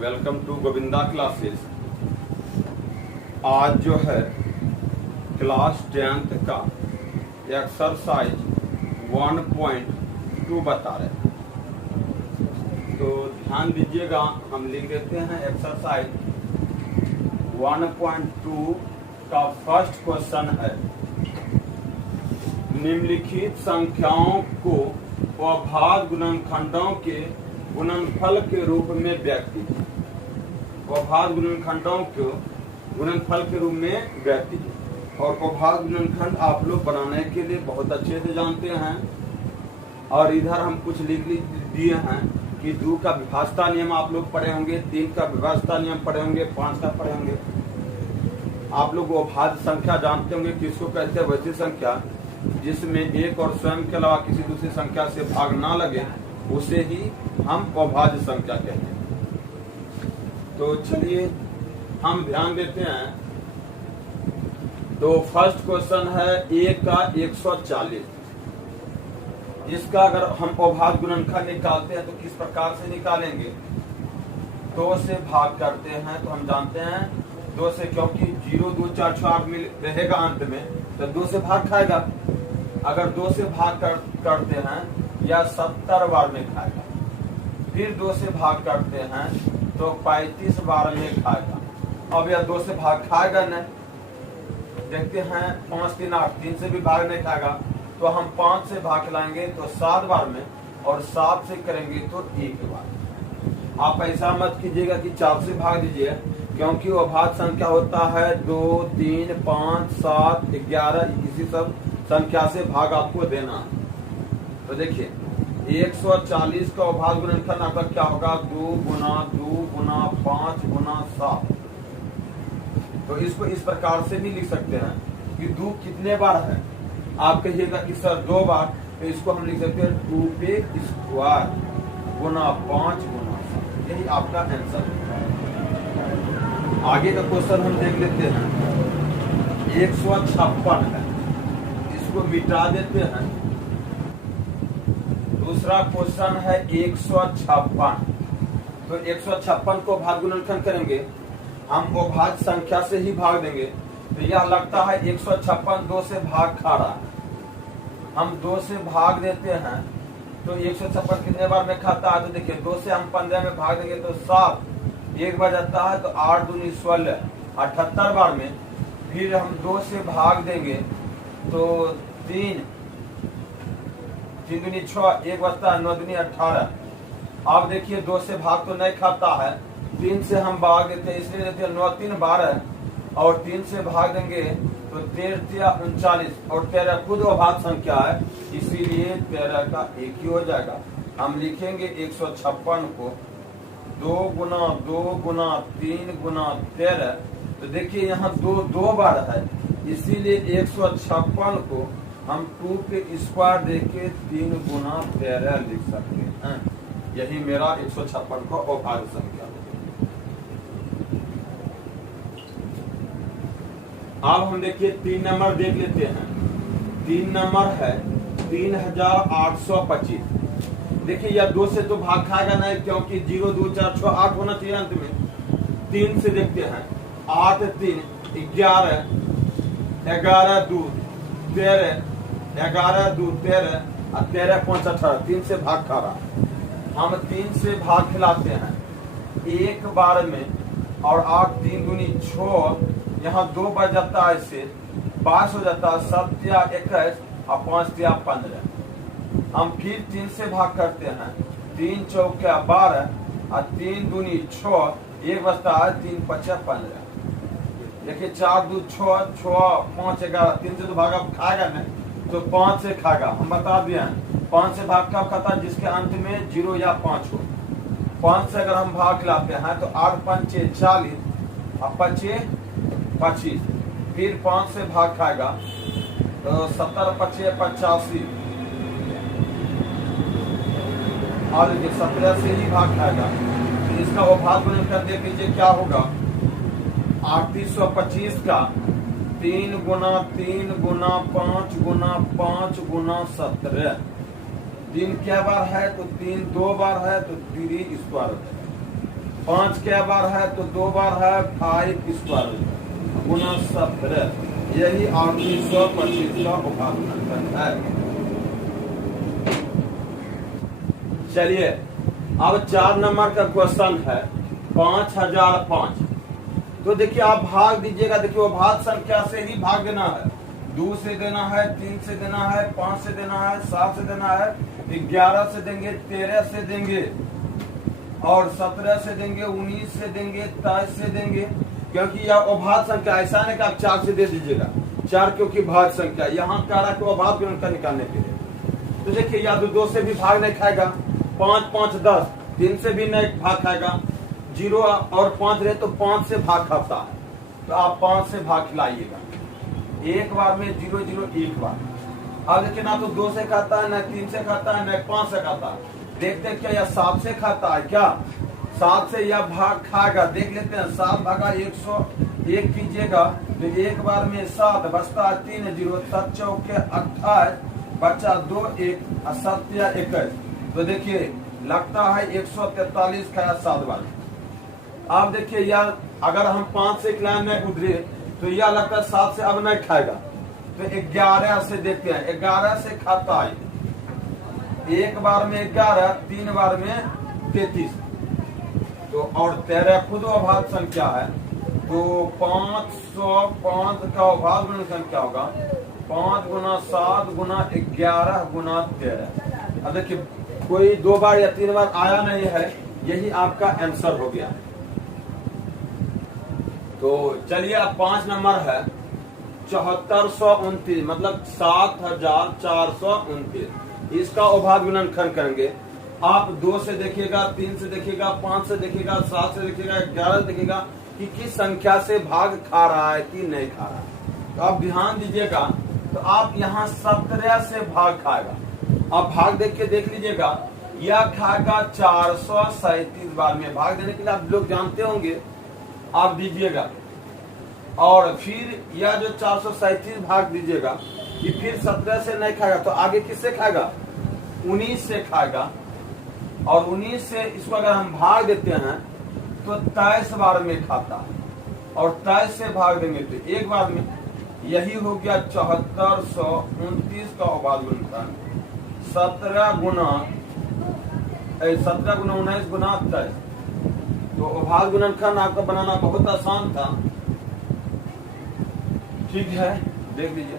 Welcome to Govinda classes. आज जो है क्लास 10th का एक्सरसाइज 1.2 बता रहे हैं, तो ध्यान दीजिएगा। हम लिख देते हैं एक्सरसाइज 1.2 का फर्स्ट क्वेश्चन है, निम्नलिखित संख्याओं को अभाज्य गुणनखंडों के गुणनफल के रूप में व्यक्त कीजिए। अभाज्य गुणनखंडों को गुणनफल के रूप में व्यक्त कीजिए। और अभाज्य गुणनखंड आप लोग बनाने के लिए बहुत अच्छे से जानते हैं। और इधर हम कुछ लिख दिए हैं कि 2 का विभाज्यता नियम आप लोग पढ़े होंगे, 3 का विभाज्यता नियम पढ़े होंगे, 5 का पढ़े होंगे। आप लोग अभाज्य संख्या जानते होंगे, किसको कहते हैं? वैसी संख्या जिसमें एक और स्वयं के अलावा किसी दूसरी संख्या से भाग ना लगे, उसे ही हम अभाज्य संख्या कहते हैं। तो चलिए हम ध्यान देते हैं। तो फर्स्ट क्वेश्चन है a का 140। इसका अगर हम अभाज्य गुणनखंड निकालते हैं तो किस प्रकार से निकालेंगे? 2 से भाग करते हैं तो हम जानते हैं 2 से, क्योंकि 0 2 4 6 8 मिल रहेगा अंत में, तो 2 से भाग खाएगा। अगर 2 से भाग करते हैं या 70 बार में खाएगा, फिर 2 से भाग करते हैं तो 35 बार में खाएगा। अब यह 2 से भाग खाएगा नहीं, देखते हैं 5 3 8, 3 से भी भाग नहीं खाएगा, तो हम 5 से भाग खिलाएंगे तो 7 बार में, और 7 से करेंगे तो 1 बार। आप ऐसा मत कीजिएगा कि 4 से भाग दीजिए, क्योंकि वो अभाज्य संख्या होता है 2 3 5 7 11, इसी सब संख्या से भाग आपको देना। तो देखिए 140 का अभाज्य गुणनखंड आपका क्या होगा? 2 गुना 2 गुना 5 गुना 7। तो इसको इस प्रकार से भी लिख सकते हैं कि 2 कितने बार है। आप कहिएगा कि सर 2 बार, तो इसको हम लिख सकते हैं 2 पे स्क्वायर गुना 5 गुना 7। यही आपका आंसर है। आगे का क्वेश्चन हम देख लेते हैं। 156 है, इसको मिटा देते हैं। दूसरा क्वेश्चन है 156। तो 156 को अभाज्य गुणनखंड करेंगे, हम अभाज्य संख्या से ही भाग देंगे। तो यह लगता है 156 2 से भाग खा रहा है। हम 2 से भाग देते हैं तो 156 कितने बार में खाता है? तो देखिए 2 से हम 15 में भाग देंगे तो 7 1 बार जाता है, तो 8 दूनी 16 78 बार में। फिर हम 2 से भाग देंगे तो 3 दूनी 6 1 बचता है, 9 दूनी 18। अब देखिए 2 से भाग तो नहीं खाता है, 3 से हम भाग देते हैं, इसलिए देते हैं 9 3 12, और 3 से भाग देंगे तो 13 39, और 13 खुद अभाज्य संख्या है, इसीलिए 13 का 1 ही हो जाएगा। हम लिखेंगे 156 को 2 गुना 2 गुना 3 गुना 13। तो देखिए यहाँ 2 बार है, इसीलिए 156 को हम 2 पे स्क्वायर देके 3 गुना 13 लिख सकते हैं। यही मेरा 156 का अभाज्य संख्या है। अब हम देखिए 3 नंबर देख लेते हैं। 3 नंबर है 3825। देखिए यह 2 से तो भाग खाएगा नहीं, क्योंकि 0 2 4 6 8 होना चाहिए अंत में। 3 से देखते हैं, 8 3 11 11 2 13 11 2 13 और 13 5 18, 3 से भाग खा रहा है। हम 3 से भाग खिलाते हैं 1 बार में, और 8 3 दूनी 6, यहाँ 2 बच जाता है, इससे 5 हो जाता है, 7 या 21 और 5 या 15। हम फिर 3 से भाग करते हैं, 3 चौके 12 और 3 दूनी 6, 1 बचता है, 3 5 15। देखिए 4 2 6 6 5 11, 3 से तो भागा खाएगा नहीं, तो 5 से खाएगा। हम बता दिए हैं 5 से भाग कब खाता है? जिसके अंत में 0 या 5 हो। 5 से अगर हम भाग खिलाते हैं तो 8 5 40 और 5 25। फिर 5 से भाग खाएगा तो 70 5 85, और 17 से ही भाग खाएगा। तो इसका अभाज्य गुणनखंड देख लीजिए क्या होगा। 3825 का 3 गुना 3 गुना 5 गुना 5 गुना 17। 3 क्या बार है? तो 3 2 बार है, तो 3 स्क्वायर हो जाएगा। 5 क्या बार है तो 2 बार है 5 स्क्वायर गुना 17, यही आपकी 125 का उभाग गुणनखंड है। चलिए अब 4 नंबर का क्वेश्चन है 5005। तो देखिए आप भाग दीजिएगा, देखिए वो भाग संख्या से ही भाग देना है। 2 से देना है, 3 से देना है, 5 से देना है, 7 से देना है, 11 से देंगे, 13 से देंगे और 17 से देंगे, 19 से देंगे, 23 से देंगे, क्योंकि यह अभाज्य संख्या ऐसा नहीं कि आप 4 से दे दीजिएगा। 4 क्योंकि भाज्य संख्या यहाँ कह रहा है कि अभाज्य गुणनखंड निकालने के लिए। तो देखिए या तो 2 से भी भाग नहीं खाएगा, 5 5 10, 3 से भी नहीं भाग खाएगा, 0 और 5 रहे तो 5 से भाग खाता है, तो आप 5 से भाग खिलाइएगा। एक बार में 0 0 एक बार। अब देखिए ना तो 2 से खाता है, न 3 से खाता है, न 5 से खाता है। देखते हैं क्या यह 7 से खाता है क्या? 7 से यह भाग खाएगा, देख लेते हैं। 7 भागा 101 कीजिएगा तो एक बार में 7 बचता है 3 0 7 चौके 28 बचा 2 1 7 21। तो देखिए लगता है 143 खाया 7 बार। अब देखिए यह अगर हम 5 से खिलाए नहीं उधरे तो यह लगता है 7 से अब नहीं खाएगा, तो 11 से देखते हैं। 11 से खाता है, एक बार में 11, 3 बार में 33, तो और 13 खुद अभाज्य संख्या है, तो 505 का अभाज्य गुणनखंड क्या होगा? 5 गुना 7 गुना 11 गुना 13। अब देखिए कोई 2 बार या 3 बार आया नहीं है, यही आपका आंसर हो गया। तो चलिए अब 5 नंबर है 7429, मतलब 7429। इसका अभाज्य गुणनखंड करेंगे। आप 2 से देखिएगा, 3 से देखिएगा, 5 से देखिएगा, 7 से देखिएगा, 11 से देखिएगा कि किस संख्या से भाग खा रहा है कि नहीं खा रहा है। तो आप ध्यान दीजिएगा, तो आप यहाँ 17 से भाग खाएगा। आप भाग देख के देख लीजिएगा, यह खाएगा 437 बार में। भाग देने के लिए आप लोग जानते होंगे, आप दीजिएगा। और फिर यह जो 437 भाग दीजिएगा कि फिर 17 से नहीं खाएगा, तो आगे किससे खाएगा? 19 से खाएगा। और 19 से इसको अगर हम भाग देते हैं तो 23 बार में खाता है, और 23 से भाग देंगे तो एक बार में। यही हो गया 7429 का अभाज्य गुणनखंड। 17 गुना 19 गुना 23। तो अभाज्य गुणनखंड आपका बनाना बहुत आसान था। ठीक है, देख लीजिए।